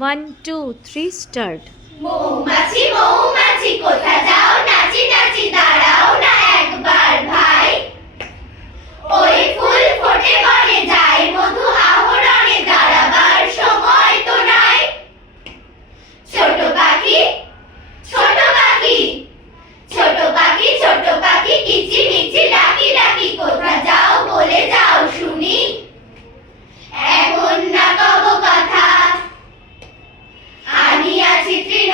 1 2 3 start. মৌমাছি মৌমাছি কোথা যাও নাচি নাচি দাঁড়াও না একবার ভাই, ওই ফুল ফোটে বনে যায় মধু আহরণে দাঁড়াবার সময় তো নাই। ছোট পাখি ছোট পাখি ছোট পাখি ছোট পাখি কিচিমিচি ডাকি ডাকি কোথা যাও বলে যাও শুনি, এখন না কব কথা আমি আছি তৃণ